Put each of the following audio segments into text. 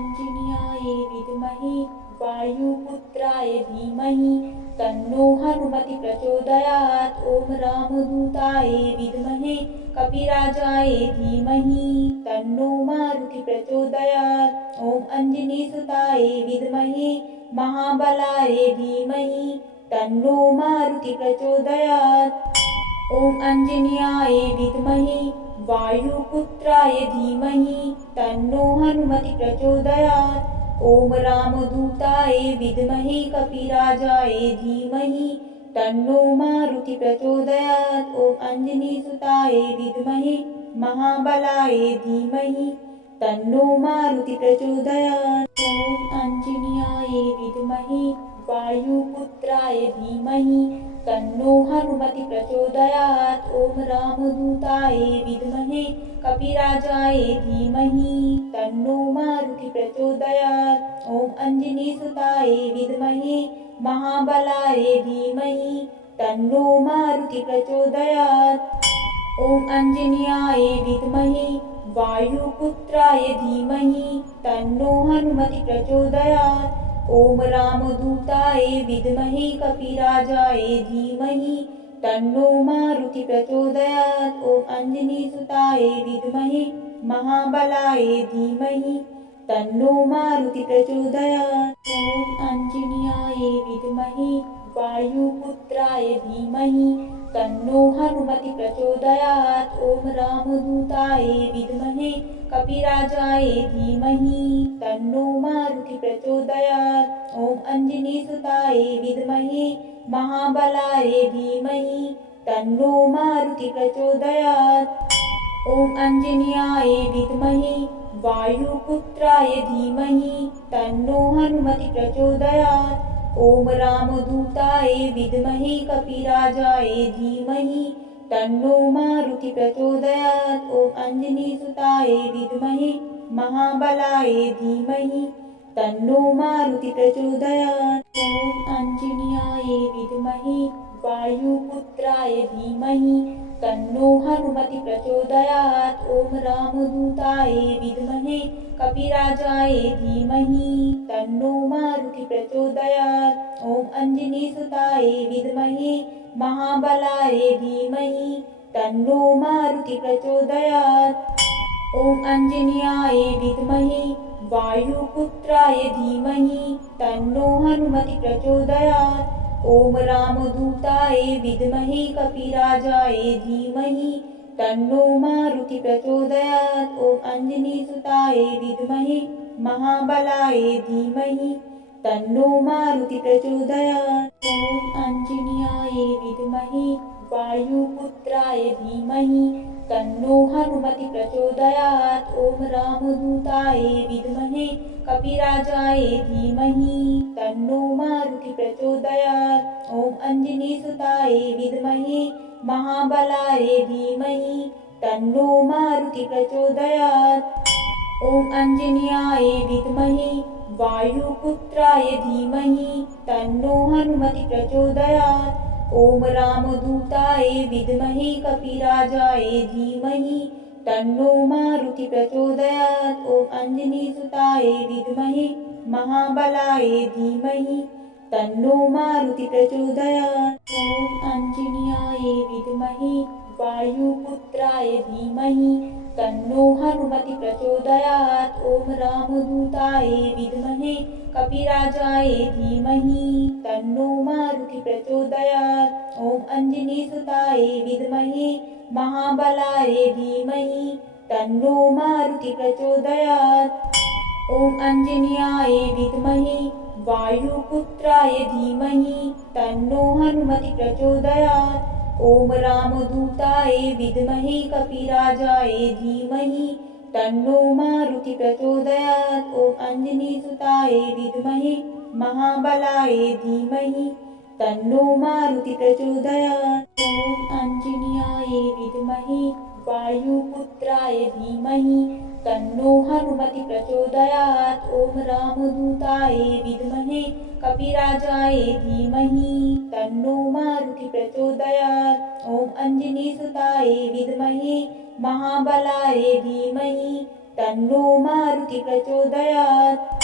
आञ्जनेयाय विद्महे वायुपुत्राय धीमहि तन्नो हनुमति प्रचोदयात्। ॐ रामदूताय विद्महे कपिराजाय धीमहि तन्नो मारुति प्रचोदयात्। ॐ अंजनीसुताय विद्महे महाबलाय धीमहि तन्नो मारुति प्रचोदयात्। ॐ आञ्जनेयाय विद्महे वायुपुत्राय धीमहि तन्नो हनुमति प्रचोदयात्। ॐ रामदूताय विद्महे कपिराजाय धीमहि तन्नो मारुति प्रचोदयात्। ॐ अंजनीसुताय विद्महे महाबलाय धीमहि तन्नो मारुति प्रचोदयात्। ॐ आञ्जनेयाय विद्महे वायुपुत्राय धीमहि तन्नो हनुमति प्रचोदयात्। ॐ रामदूताय विद्महे कपिराजाय धीमहि तन्नो मारुति प्रचोदयात्। ॐ अंजनीसुताय विद्महे महाबलाय धीमहि तन्नो मारुति प्रचोदयात्। ॐ आञ्जनेयाय विद्महे वायुपुत्राय धीमहि तन्नो हनुमति प्रचोदयात्। ॐ रामदूताय विद्महे कपिराजाय धीमहि तन्नो मारुति प्रचोदयात्। ॐ अंजनीसुताय विद्महे महाबलाय धीमहि तन्नो मारुति प्रचोदयात्। ॐ आञ्जनेयाय विद्महे वायुपुत्राय धीमहि तन्नो हनुमति प्रचोदयात्। ॐ रामदूताय विद्महे कपिराजाय धीमहि तन्नो मारुति प्रचोदयात्। ॐ अंजनीसुताय विद्महे महाबलाय धीमहि तन्नो मारुति प्रचोदयात्। ॐ आञ्जनेयाय विद्महे वायुपुत्राय धीमहि तन्नो हनुमति प्रचोदयात्। ॐ रामदूताय विद्महे कपिराजाय धीमहि तन्नो मारुति प्रचोदयात्। ॐ अंजनीसुताय विद्महे महाबलाय धीमहि तन्नो मारुति प्रचोदयात्। ॐ आञ्जनेयाय विद्महे वायुपुत्राय धीमहि तन्नो हनुमति प्रचोदयात्। ॐ रामदूताय विद्महे कपिराजाय धीमहि तन्नो मारुति प्रचोदयात्। ॐ अंजनीसुताय विद्महे महाबलाय धीमहि तन्नो मारुति प्रचोदयात्। ॐ आञ्जनेयाय विद्महे वायुपुत्राय धीमहि तन्नो हनुमति प्रचोदयात्। ॐ रामदूताय विद्महे कपिराजाय धीमहि तन्नो मारुति प्रचोदयात्। ॐ अंजनीसुताय विद्महे महाबलाय धीमहि तन्नो मारुति प्रचोदयात्। ॐ आञ्जनेयाय विद्महे वायुपुत्राय धीमहि तन्नो हनुमति प्रचोदयात्। ॐ रामदूताय विद्महे कपिराजाय धीमहि तन्नो मारुति प्रचोदयात्। ॐ अंजनीसुताय विद्महे महाबलाय धीमहि तन्नो मारुति प्रचोदयात्। ॐ आञ्जनेयाय विद्महे वायुपुत्राय धीमहि तन्नो हनुमति प्रचोदयात्। ॐ रामदूताय विद्महे कपिराजाय धीमहि तन्नो मारुति प्रचोदयात्। ॐ अंजनीसुताय विद्महे महाबलाय धीमहि तन्नो मारुति प्रचोदयात्। ॐ आञ्जनेयाय विद्महे वायुपुत्राय धीमहि तन्नो हनुमति प्रचोदयात्। ॐ रामदूताय विद्महे कपिराजाय धीमहि तन्नो मारुति प्रचोदयात्। ॐ अंजनीसुताय विद्महे महाबलाय धीमहि तन्नो मारुति प्रचोदयात्। ॐ आञ्जनेयाय विद्महे वायुपुत्राय धीमहि तन्नो हनुमति प्रचोदयात्। ॐ रामदूताय विद्महे कपिराजाय धीमहि तन्नो मारुति प्रचोदयात्। ॐ अंजनीसुताय विद्महे महाबलाय धीमहि तन्नो मारुति प्रचोदयात्। ॐ आञ्जनेयाय विद्महे वायुपुत्राय धीमहि तन्नो हनुमति प्रचोदयात्। ॐ रामदूताय विद्महे कपिराजाय धीमहि तन्नो मारुति प्रचोदयात्। ॐ अंजनीसुताय विद्महे महाबलाय धीमहि तन्नो मारुति प्रचोदयात्।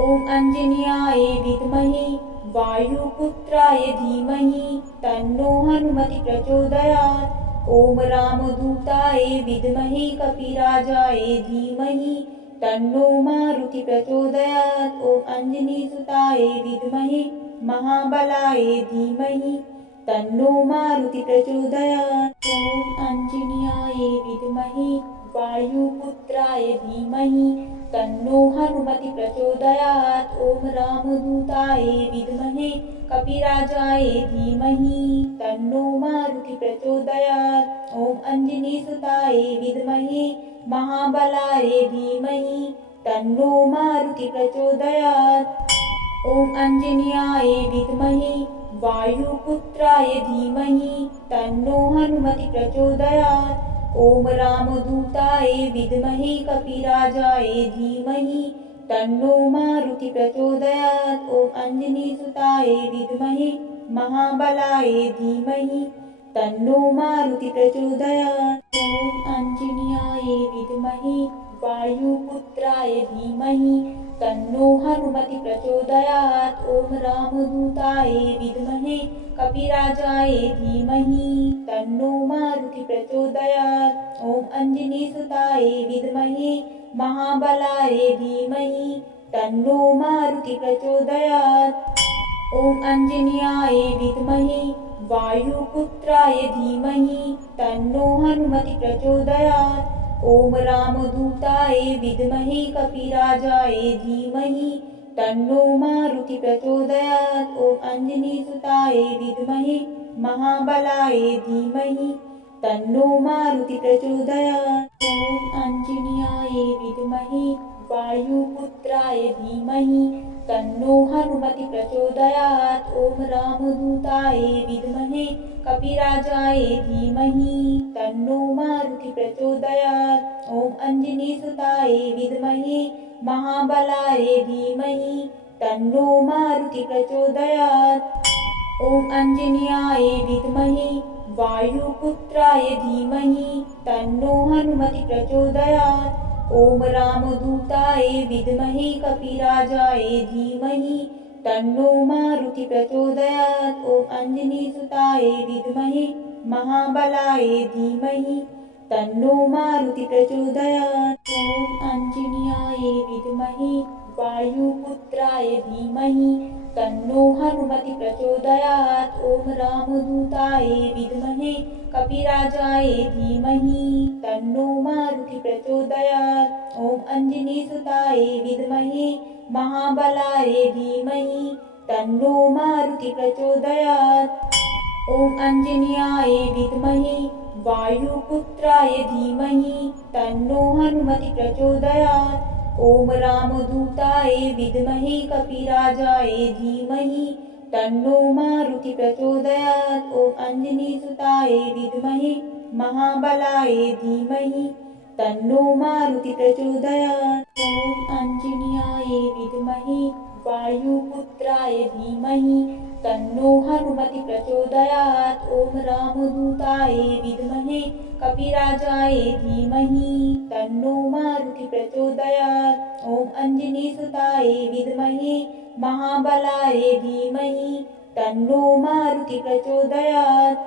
ॐ आञ्जनेयाय विद्महे वायुपुत्राय धीमहि तन्नो हनुमति प्रचोदयात्। ॐ रामदूताय विद्महे कपिराजाय धीमहि तन्नो मारुति प्रचोदयात्। ॐ आञ्जनेयसुताय विद्महे महाबलाय धीमहि तन्नो मारुति प्रचोदयात्। ॐ आञ्जनेयाय विद्महे वायुपुत्राय धीमहि तन्नो हनुमति प्रचोदयात्। ॐ रामदूताय विद्महे कपिराजाय धीमहि तन्नो मारुति प्रचोदयात्। ॐ आञ्जनेयसुताय विद्महे महाबलाय धीमहि तन्नो मारुति प्रचोदयात्। ॐ आञ्जनेयाय विद्महे वायुपुत्राय धीमहि तन्नो हनुमति प्रचोदयात्। ॐ रामदूताय विद्महे कपिराजाय धीमहि तन्नो मारुति प्रचोदयात्। ॐ आञ्जनेयसुताय विद्महे महाबलाय धीमहि तन्नो मारुति प्रचोदयात्। ॐ आञ्जनेयाय विद्महे वायुपुत्राय धीमहि तन्नो हनुमति प्रचोदयात्। ॐ रामदूताय विद्महे कपिराजाय धीमहि तन्नो मारुति प्रचोदयात्। ॐ आञ्जनेयसुताय विद्महे महाबलाय धीमहि तन्नो मारुति प्रचोदयात्। ॐ आञ्जनेयाय विद्महे वायुपुत्राय धीमहि तन्नो हनुमति प्रचोदयात्। ॐ रामदूताय विद्महे कपिराजाय धीमहि तन्नो मारुति प्रचोदयात्। ॐ आञ्जनेयसुताय विद्महे महाबलाय धीमहि तन्नो मारुति प्रचोदयात्। ॐ आञ्जनेयाय विद्महे वायुपुत्राय धीमहि तन्नो हनुमति प्रचोदयात्। ॐ रामदूताय विद्महे कपिराजाय धीमहि तन्नो मारुति प्रचोदयात्। ॐ आञ्जनेयसुताय विद्महे महाबलाय धीमहि तन्नो मारुति प्रचोदयात्। ॐ आञ्जनेयाय विद्महे वायुपुत्राय धीमहि तन्नो हनुमति प्रचोदयात्। ॐ रामदूताय विद्महे कपिराजाय धीमहि तन्नो मारुति प्रचोदयात्। ॐ आञ्जनेयसुताय विद्महे महाबलाय धीमहि तन्नो मारुति प्रचोदयात्। ॐ आञ्जनेयाय विद्महे वायुपुत्राय धीमहि तन्नो हनुमति प्रचोदयात्। ॐ रामदूताय विद्महे कपिराजाय धीमहि तन्नो मारुति प्रचोदयात्। ॐ आञ्जनेयसुताय विद्महे महाबलाय धीमहि तन्नो मारुति प्रचोदयात्। ॐ आञ्जनेयाय विद्महे वायुपुत्राय धीमहि तन्नो हनुमति प्रचोदयात्। ॐ रामदूताय विद्महे कपिराजाय धीमहि तन्नो मारुति प्रचोदयात्। ॐ आञ्जनेयसुताय विद्महे महाबलाय धीमहि तन्नो मारुति प्रचोदयात्। ॐ आञ्जनेयाय विद्महे वायुपुत्राय धीमहि तन्नो हनुमति प्रचोदयात्। ॐ रामदूताय विद्महे कपिराजाय धीमहि तन्नो मारुति प्रचोदयात्। ॐ आञ्जनेयसुताय विद्महे महाबलाय धीमहि तन्नो मारुति प्रचोदयात्।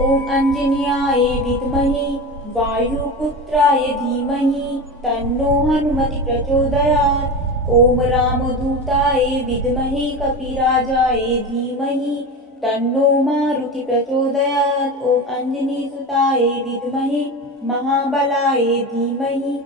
ॐ आञ्जनेयाय विद्महे वायुपुत्राय धीमहि तन्नो हनुमति प्रचोदयात्। ॐ रामदूताय विद्महे कपिराजाय धीमहि तन्नो मारुति प्रचोदयात्। ॐ आञ्जनेयसुताय विद्महे महाबलाय धीमहि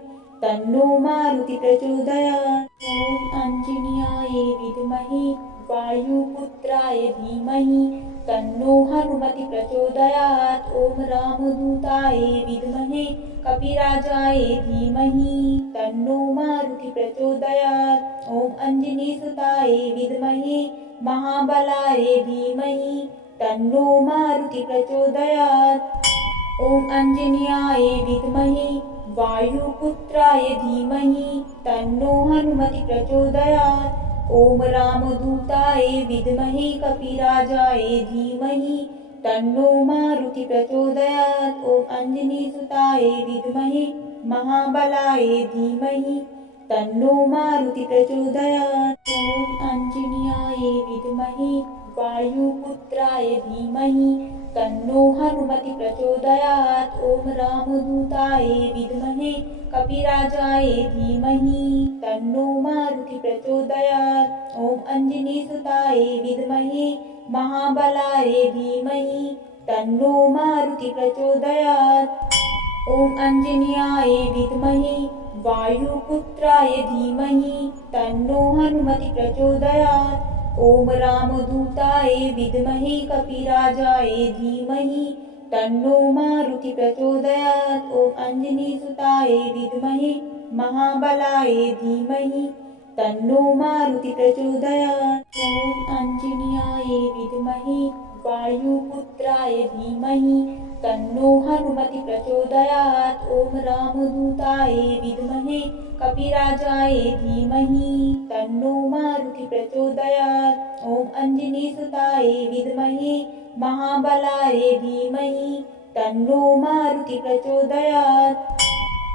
तन्नो मारुति प्रचोदयात्। ॐ आञ्जनेयाय विद्महे वायुपुत्राय धीमहि तन्नो हनुमति प्रचोदयात्। ॐ रामदूताय विद्महे कपिराजाय धीमहि तन्नो मारुति प्रचोदयात्। ॐ आञ्जनेयसुताय विद्महे महाबलाय धीमहि तन्नो मारुति प्रचोदयात्। ॐ आञ्जनेयाय विद्महे वायुपुत्राय धीमहि तन्नो हनुमति प्रचोदयात्। ॐ रामदूताय विद्महे कपिराजाय धीमहि तन्नो मारुति प्रचोदयात्। ॐ आञ्जनेयसुताय विद्महे महाबलाय धीमहि तन्नो मारुति प्रचोदयात्। ॐ आञ्जनेयाय विद्महे वायुपुत्राय धीमहि तन्नो हनुमति प्रचोदयात्। ॐ रामदूताय विद्महे कपिराजाय धीमहि तन्नो मारुति प्रचोदयात्। ॐ अंजनीसुताय विद्महे महाबलाय धीमहि तन्नो मारुति प्रचोदयात्। ॐ आञ्जनेयाय विद्महे वायुपुत्राय धीमहि तन्नो हनुमति प्रचोदयात्। ॐ रामदूताय विद्महे कपिराजाय धीमहि तन्नो मारुति प्रचोदयात्। ॐ अंजनीसुताय विद्महे महाबलाय धीमहि तन्नो मारुति प्रचोदयात्। ॐ आञ्जनेयाय विद्महे वायुपुत्राय धीमहि तन्नो हनुमति प्रचोदयात्। ॐ रामदूताय विद्महे कपिराजाय धीमहि तन्नो मारुति प्रचोदयात्। ॐ अंजनीसुताय विद्महे महाबलाय धीमहि तन्नो मारुति प्रचोदयात्।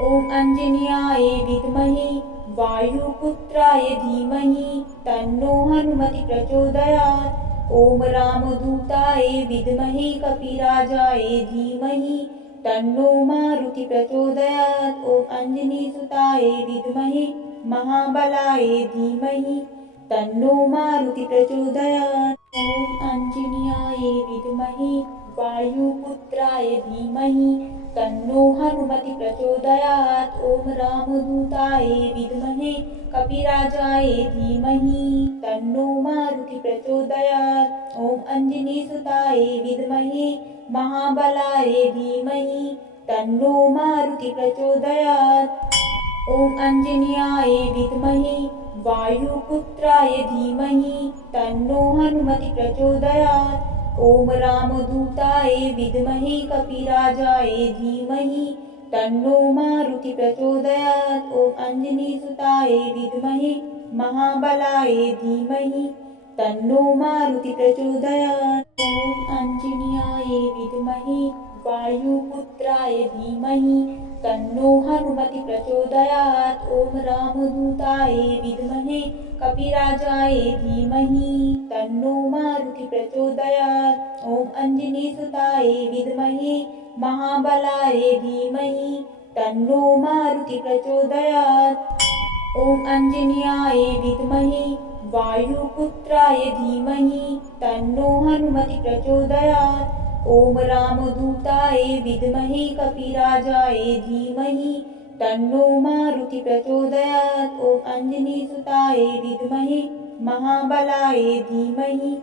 ॐ आञ्जनेयाय विद्महे वायुपुत्राय धीमहि तन्नो हनुमति प्रचोदयात्। ॐ रामदूताय विद्महे कपिराजाय धीमहि तन्नो मारुति प्रचोदयात्। ॐ अंजनीसुताय विद्महे महाबलाय धीमहि तन्नो मारुति प्रचोदयात्। ॐ आञ्जनेयाय विद्महे वायुपुत्राय धीमहि तन्नो हनुमति प्रचोदयात्। ॐ रामदूताय विद्महे कपिराजाय धीमहि तन्नो मारुति प्रचोदयात्। ॐ अंजनीसुताय विद्महे महाबलाय धीमहि तन्नो मारुति प्रचोदयात्। ॐ आञ्जनेयाय विद्महे वायुपुत्राय धीमहि तन्नो हनुमति प्रचोदयात्। ॐ रामदूताय विद्महे कपिराजाय धीमहि तन्नो मारुति प्रचोदयात्। ॐ अंजनीसुताय विद्महे महाबलाय धीमहि तन्नो मारुति प्रचोदयात्। ॐ आञ्जनेयाय विद्महे वायुपुत्राय धीमहि तन्नो हनुमति प्रचोदयात्। ॐ रामदूताय विद्महे कपिराजाय धीमहि तन्नो मारुति प्रचोदयात्। ॐ अंजनीसुताय विद्महे महाबलाय धीमहि तन्नो मारुति प्रचोदयात्। ॐ आञ्जनेयाय विद्महे वायुपुत्राय धीमहि तन्नो हनुमति प्रचोदयात्। ॐ रामदूताय विद्महे कपिराजाय धीमहि तन्नो मारुति प्रचोदयात्। ॐ अंजनीसुताय विद्महे महाबलाय धीमहि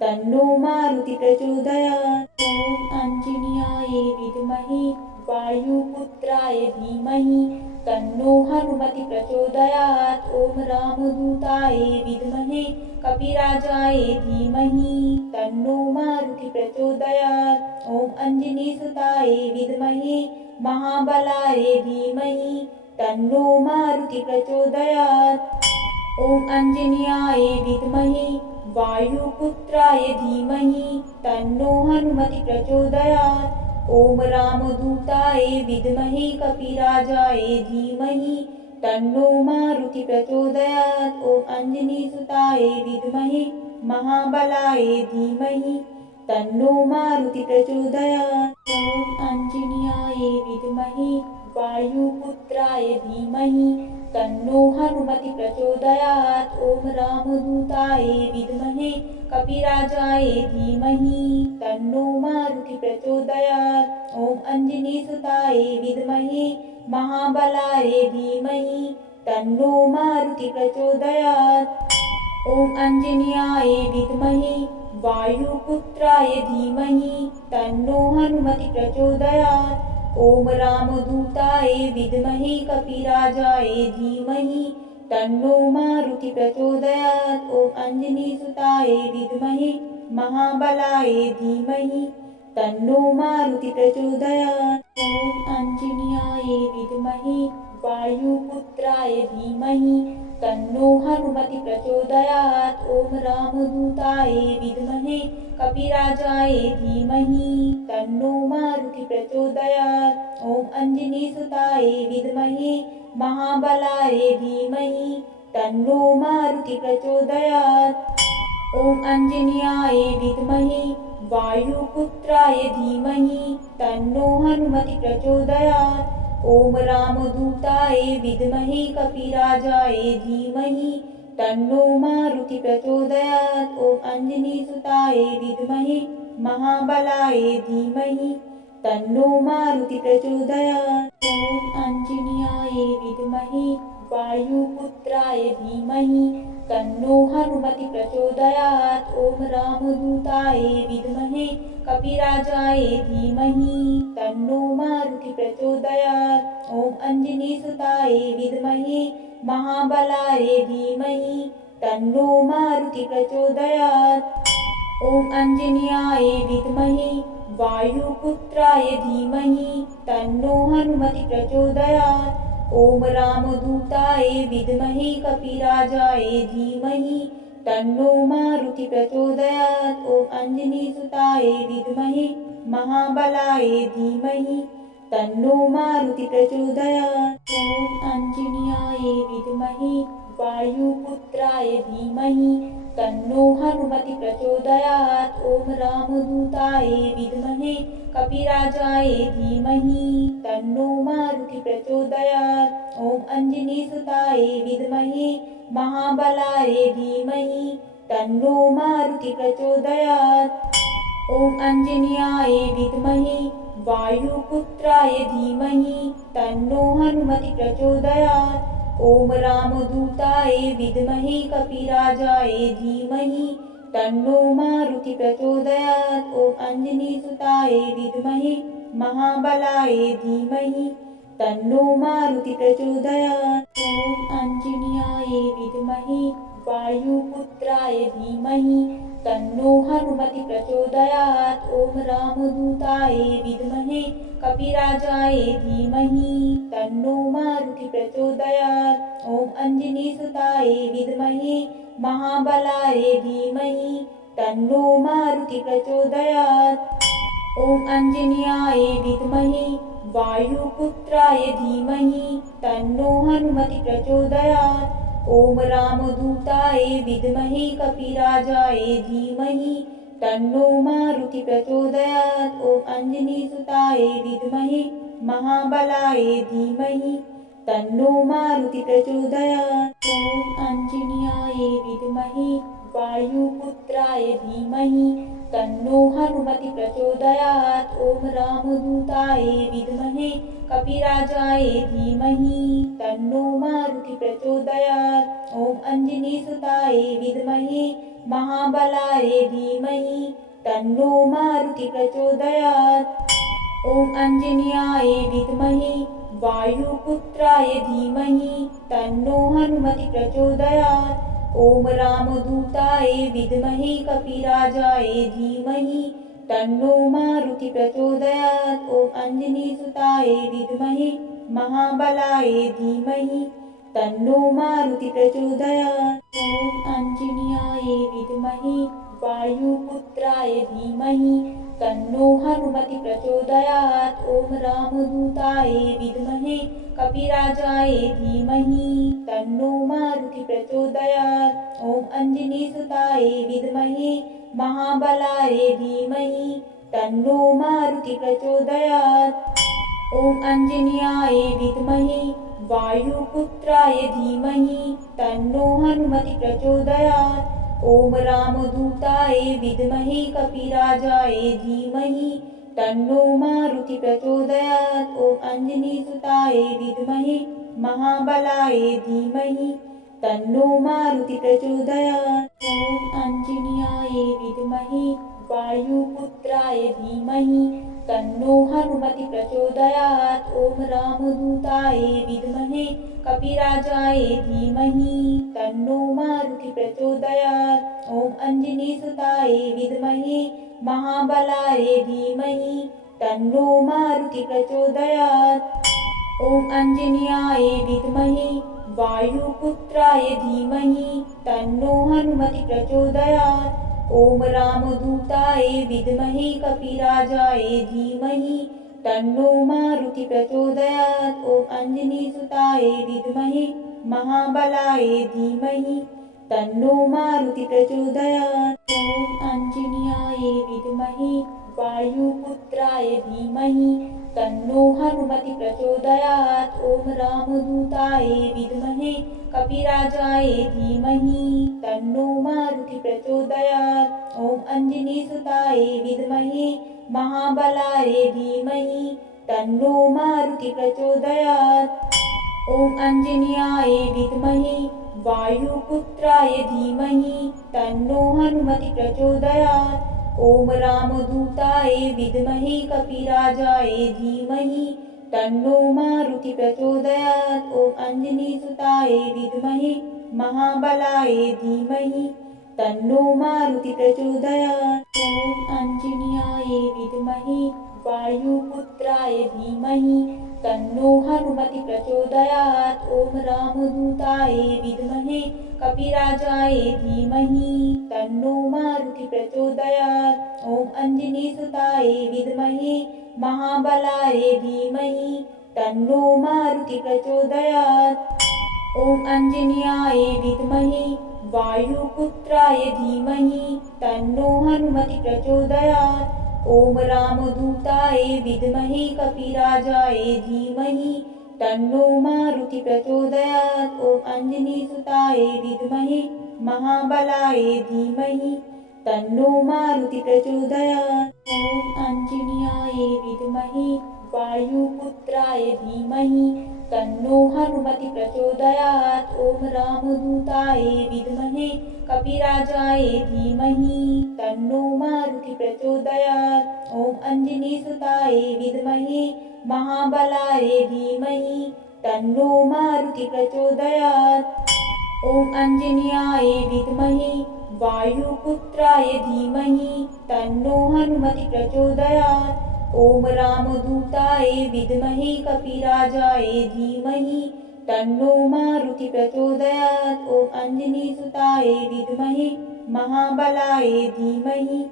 तन्नो मारुति प्रचोदयात्। ॐ आञ्जनेयाय विद्महे वायुपुत्राय धीमहि तन्नो हनुमति प्रचोदयात्। ॐ रामदूताय विद्महे कपिराजाय धीमहि तन्नो मारुति प्रचोदयात्। ॐ अंजनीसुताय विद्महे महाबलाय धीमहि तन्नो मारुति प्रचोदयात्। ॐ आञ्जनेयाय विद्महे वायुपुत्राय धीमहि तन्नो हनुमति प्रचोदयात्। ॐ रामदूताय विद्महे कपिराजाय धीमहि तन्नो मारुति प्रचोदयात्। ॐ अंजनीसुताय विद्महे महाबलाय धीमहि तन्नो मारुति प्रचोदयात्। ॐ आञ्जनेयाय विद्महे वायुपुत्राय धीमहि तन्नो हनुमति प्रचोदयात्। ॐ रामदूताय विद्महे कपिराजाय धीमहि तन्नो मारुति प्रचोदयात्। ॐ अंजनीसुताय विद्महे महाबलाय धीमहि तन्नो मारुति प्रचोदयात्। ॐ आञ्जनेयाय विद्महे वायुपुत्राय धीमहि तन्नो हनुमति प्रचोदयात्। ॐ रामदूताय विद्महे कपिराजाय धीमहि तन्नो मारुति प्रचोदयात्। ॐ अंजनीसुताय विद्महे महाबलाय धीमहि तन्नो मारुति प्रचोदयात्। ॐ आञ्जनेयाय विद्महे वायुपुत्राय धीमहि तन्नो हनुमति प्रचोदयात्। ॐ रामदूताय विद्महे कपिराजाय धीमहि तन्नो मारुति प्रचोदयात्। ॐ अंजनीसुताय विद्महे महाबलाय धीमहि तन्नो मारुति प्रचोदयात्। ॐ अंजन्याय विद्महे वायुपुत्राय धीमहि तन्नो हनुमति प्रचोदयात्। ॐ रामदूताय विद्महे कपिराजाय धीमहि तन्नो मारुति प्रचोदयात्। ॐ अंजनीसुताय विद्महे महाबलाय धीमहि तन्नो मारुति प्रचोदयात्। ॐ अंजन्याय विद्महे वायुपुत्राय धीमहि तन्नो हनुमति प्रचोदयात्। ॐ रामदूताय विद्महे कपिराजाय धीमहि तन्नो मारुति प्रचोदयात्। ॐ अंजनीसुताय विद्महे महाबलाय धीमहि तन्नो मारुति प्रचोदयात्। ॐ अंजन्याय विद्महे वायुपुत्राय धीमहि तन्नो हनुमति प्रचोदयात्। ॐ रामदूताय विद्महे कपिराजाय धीमहि तन्नो मारुति प्रचोदयात्। ॐ अंजनीसुताय विद्महे महाबलाय धीमहि तन्नो मारुति प्रचोदयात्। ॐ अंजन्याय विद्महे वायुपुत्राय धीमहि तन्नो हनुमति प्रचोदयात्। ॐ रामदूताय विद्महे कपिराजाय धीमहि तन्नो मारुति प्रचोदयात्। ॐ अंजनीसुताय विद्महे महाबलाय धीमहि तन्नो मारुति प्रचोदयात्। ॐ अंजन्याय विद्महे वायुपुत्राय धीमहि तन्नो हनुमति प्रचोदयात्। ॐ रामदूताय विद्महे कपिराजाय धीमहि तन्नो मारुति प्रचोदयात्। ॐ अंजनीसुताय विद्महे महाबलाय धीमहि तन्नो मारुति प्रचोदयात्। ॐ अंजन्याय विद्महे वायुपुत्राय धीमहि तन्नो हनुमति प्रचोदयात्। ॐ रामदूताय विद्महे कपिराजाय धीमहि तन्नो मारुति प्रचोदयात्। ॐ अंजनीसुताय विद्महे महाबलाय धीमहि तन्नो मारुति प्रचोदयात्। ॐ अंजन्याय विद्महे वायुपुत्राय धीमहि तन्नो हनुमति प्रचोदयात्। ॐ रामदूताय विद्महे कपिराजाय धीमहि तन्नो मारुति प्रचोदयात्। ॐ अंजनीसुताय विद्महे महाबलाय धीमहि तन्नो मारुति प्रचोदयात्। ॐ अंजन्याय विद्महे वायुपुत्राय धीमहि तन्नो हनुमति प्रचोदयात्। ॐ रामदूताय विद्महे कपिराजाय धीमहि तन्नो मारुति प्रचोदयात्। ॐ अंजनीसुताय विद्महे महाबलाय धीमहि तन्नो मारुति प्रचोदयात्। ॐ अंजन्याय विद्महे वायुपुत्राय धीमहि तन्नो हनुमति प्रचोदयात्। ॐ रामदूताय विद्महे कपिराजाय धीमहि तन्नो मारुति प्रचोदयात्। ॐ अंजनीसुताय विद्महे महाबलाय धीमहि तन्नो मारुति प्रचोदयात्। ॐ अंजन्याय विद्महे वायुपुत्राय धीमहि तन्नो हनुमति प्रचोदयात्। ॐ रामदूताय विद्महे कपिराजाय धीमहि तन्नो मारुति प्रचोदयात्। ॐ अंजनीसुताय विद्महे महाबलाय धीमहि तन्नो मारुति प्रचोदयात्। ॐ अंजन्याय विद्महे वायुपुत्राय धीमहि तन्नो हनुमति प्रचोदयात्। ॐ रामदूताय विद्महे कपिराजाय धीमहि तन्नो मारुति प्रचोदयात्। ॐ अंजनीसुताय विद्महे महाबलाय धीमहि तन्नो मारुति प्रचोदयात्। ॐ अंजन्याय विद्महे वायुपुत्राय धीमहि तन्नो हनुमति प्रचोदयात्। ॐ रामदूताय विद्महे कपिराजाय धीमहि तन्नो मारुति प्रचोदयात्। ॐ अंजनीसुताय विद्महे महाबलाय धीमहि तन्नो मारुति प्रचोदयात्। ॐ अंजन्याय विद्महे वायुपुत्राय धीमहि तन्नो हनुमति प्रचोदयात्। ॐ रामदूताय विद्महे कपिराजाय धीमहि तन्नो मारुति प्रचोदयात्। ॐ अंजनीसुताय विद्महे महाबलाय धीमहि तन्नो मारुति प्रचोदयात्। ॐ आञ्जनेयाय विद्महे वायुपुत्राय धीमहि तन्नो हनुमति प्रचोदयात्। ॐ रामदूताय विद्महे कपिराजाय धीमहि तन्नो मारुति प्रचोदयात्। ॐ अंजनीसुताय विद्महे महाबलाय धीमहि तन्नो मारुति प्रचोदयात्। ॐ आञ्जनेयाय विद्महे वायुपुत्राय धीमहि तन्नो हनुमति प्रचोदयात्। ॐ रामदूताय विद्महे कपिराजाय धीमहि तन्नो मारुति प्रचोदयात्। ॐ अंजनीसुताय विद्महे महाबलाय धीमहि तन्नो मारुति प्रचोदयात्। ॐ आञ्जनेयाय विद्महे वायुपुत्राय धीमहि तन्नो हनुमति प्रचोदयात्। ॐ रामदूताय विद्महे कपिराजाय धीमहि तन्नो मारुति प्रचोदयात्। ॐ अंजनीसुताय विद्महे महाबलाय धीमहि तन्नो मारुति प्रचोदयात्। ॐ आञ्जनेयाय विद्महे वायुपुत्राय धीमहि तन्नो हनुमति प्रचोदयात्। ॐ रामदूताय विद्महे कपिराजाय धीमहि तन्नो मारुति प्रचोदयात्। ॐ अंजनीसुताय विद्महे महाबलाय धीमहि तन्नो मारुति प्रचोदयात्। ॐ आञ्जनेयाय विद्महे वायुपुत्राय धीमहि तन्नो हनुमति प्रचोदयात्। ॐ रामदूताय विद्महे कपिराजाय धीमहि तन्नो मारुति प्रचोदयात्। ॐ अंजनीसुताय विद्महे महाबलाय धीमहि तन्नो मारुति प्रचोदयात्। ॐ आञ्जनेयाय विद्महे वायुपुत्राय धीमहि तन्नो हनुमति प्रचोदयात्। ॐ रामदूताय विद्महे कपिराजाय धीमहि तन्नो मारुति प्रचोदयात्। ॐ अंजनीसुताय विद्महे महाबलाय धीमहि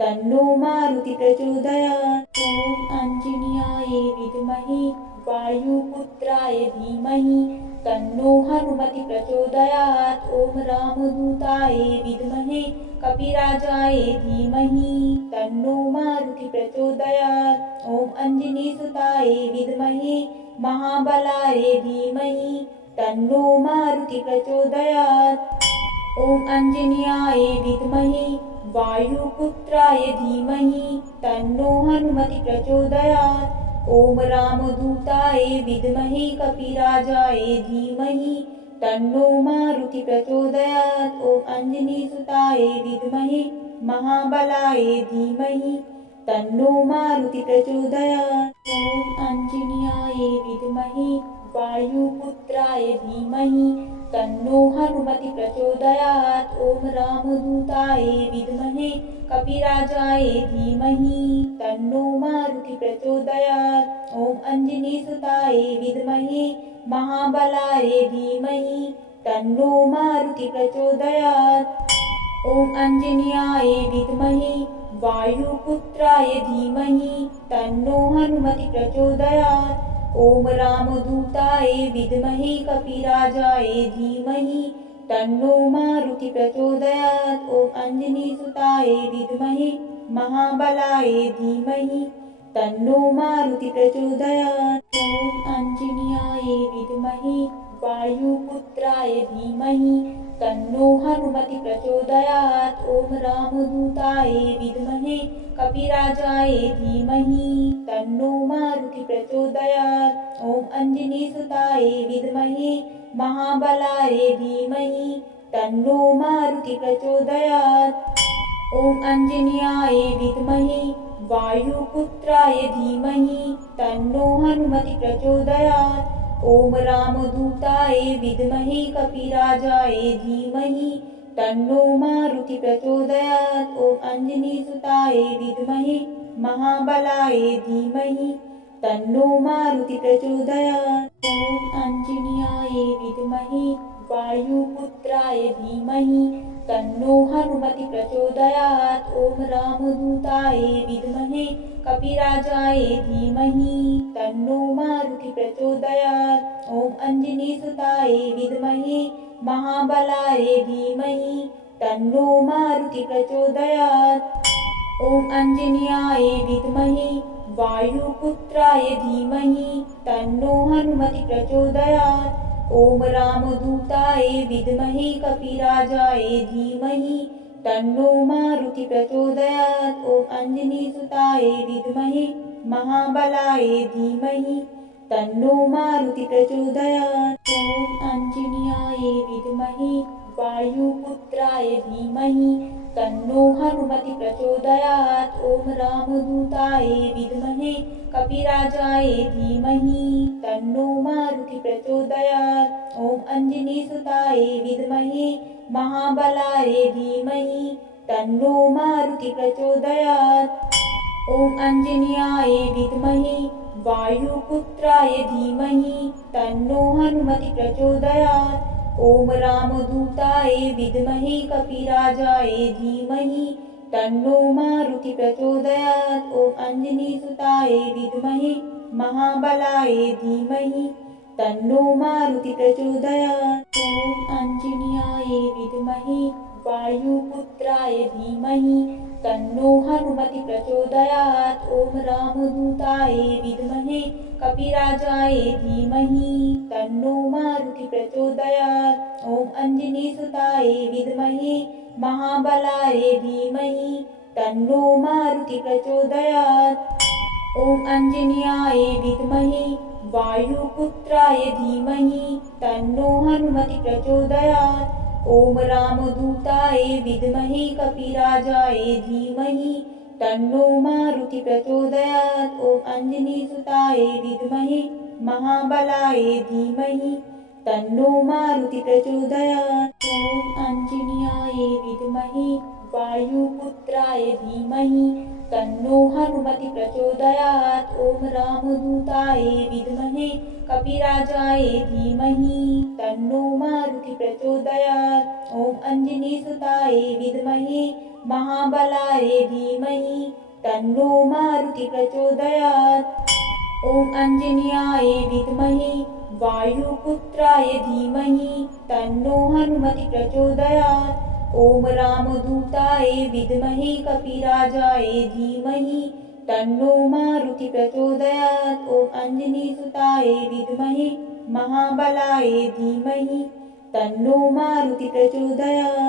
तन्नो मारुति प्रचोदयात्। ॐ आञ्जनेयाय विद्महे वायुपुत्राय धीमहि तन्नो हनुमति प्रचोदयात्। ॐ रामदूताय विद्महे कपिराजाय धीमहि तन्नो मारुति प्रचोदयात्। ॐ अंजनीसुताय विद्महे महाबलाय धीमहि तन्नो मारुति प्रचोदयात्। ॐ आञ्जनेयाय विद्महे वायुपुत्राय धीमहि तन्नो हनुमति प्रचोदयात्। ॐ रामदूताय विद्महे कपिराजाय धीमहि तन्नो मारुति प्रचोदयात्। ॐ अंजनीसुताय विद्महे महाबलाय धीमहि तन्नो मारुति प्रचोदयात्। ॐ आञ्जनेयाय विद्महे वायुपुत्राय धीमहि तन्नो हनुमति प्रचोदयात्। ॐ रामदूताय विद्महे कपिराजाय धीमहि तन्नो मारुति प्रचोदयात्। ॐ अंजनीसुताय विद्महे महाबलाय धीमहि तन्नो मारुति प्रचोदयात्। ॐ आञ्जनेयाय विद्महे वायुपुत्राय धीमहि तन्नो हनुमति प्रचोदयात्। ॐ रामदूताय विद्महे कपिराजाय धीमहि तन्नो मारुति प्रचोदयात्। ॐ अंजनीसुताय विद्महे महाबलाय धीमहि तन्नो मारुति प्रचोदयात्। ॐ आञ्जनेयाय विद्महे वायुपुत्राय धीमहि तन्नो हनुमति प्रचोदयात्। ॐ रामदूताय विद्महे कपिराजाय धीमहि तन्नो मारुति प्रचोदयात्। ॐ अंजनीसुताय विद्महे महाबलाय धीमहि तन्नो मारुति प्रचोदयात्। ॐ आञ्जनेयाय विद्महे वायुपुत्राय धीमहि तन्नो हनुमति प्रचोदयात्। ॐ रामदूताय विद्महे कपिराजाय धीमहि तन्नो मारुति प्रचोदयात्। ॐ अंजनीसुताय विद्महे महाबलाय धीमहि तन्नो मारुति प्रचोदयात्। ॐ आञ्जनेयाय विद्महे वायुपुत्राय धीमहि तन्नो हनुमति प्रचोदयात्। ॐ रामदूताय विद्महे कपिराजाय धीमहि तन्नो मारुति प्रचोदयात्। ॐ अंजनीसुताय विद्महे महाबलाय धीमहि तन्नो मारुति प्रचोदयात्। ॐ आञ्जनेयाय विद्महे वायुपुत्राय धीमहि तन्नो हनुमति प्रचोदयात्। ॐ रामदूताय विद्महे कपिराजाय धीमहि तन्नो मारुति प्रचोदयात्। ॐ अंजनीसुताय विद्महे महाबलाय धीमहि तन्नो मारुति प्रचोदयात्। ॐ आञ्जनेयाय विद्महे वायुपुत्राय धीमहि तन्नो हनुमति प्रचोदयात्। ॐ रामदूताय विद्महे कपिराजाय धीमहि तन्नो मारुति प्रचोदयात्। ॐ अंजनीसुताय विद्महे महाबलाय धीमहि तन्नो मारुति प्रचोदयात्। ॐ आञ्जनेयाय विद्महे वायुपुत्राय धीमहि तन्नो हनुमति प्रचोदयात्। ॐ रामदूताय विद्महे कपिराजाय धीमहि तन्नो मारुति प्रचोदयात्। ॐ अंजनीसुताय विद्महे महाबलाय धीमहि तन्नो मारुति प्रचोदयात्। ॐ आञ्जनेयाय विद्महे वायुपुत्राय धीमहि तन्नो हनुमति प्रचोदयात्। ॐ रामदूताय विद्महे कपिराजाय धीमहि तन्नो मारुति प्रचोदयात्। ॐ अंजनीसुताय विद्महे महाबलाय धीमहि तन्नो मारुति प्रचोदयात्। ॐ आञ्जनेयाय विद्महे वायुपुत्राय धीमहि तन्नो हनुमति प्रचोदयात्। ॐ रामदूताय विद्महे कपिराजाय धीमहि तन्नो मारुति प्रचोदयात्। ॐ अंजनीसुताय विद्महे महाबलाय धीमहि तन्नो मारुति प्रचोदयात्। ॐ आञ्जनेयाय विद्महे वायुपुत्राय धीमहि तन्नो हनुमति प्रचोदयात्। ॐ रामदूताय विद्महे कपिराजाय धीमहि तन्नो मारुति प्रचोदयात्। ॐ अंजनीसुताय विद्महे महाबलाय धीमहि तन्नो मारुति प्रचोदयात्। ॐ आञ्जनेयाय विद्महे वायुपुत्राय धीमहि तन्नो हनुमति प्रचोदयात्। ॐ रामदूताय विद्महे कपिराजाय धीमहि तन्नो मारुति प्रचोदयात्। ॐ अंजनीसुताय विद्महे महाबलाय धीमहि तन्नो मारुति प्रचोदयात्।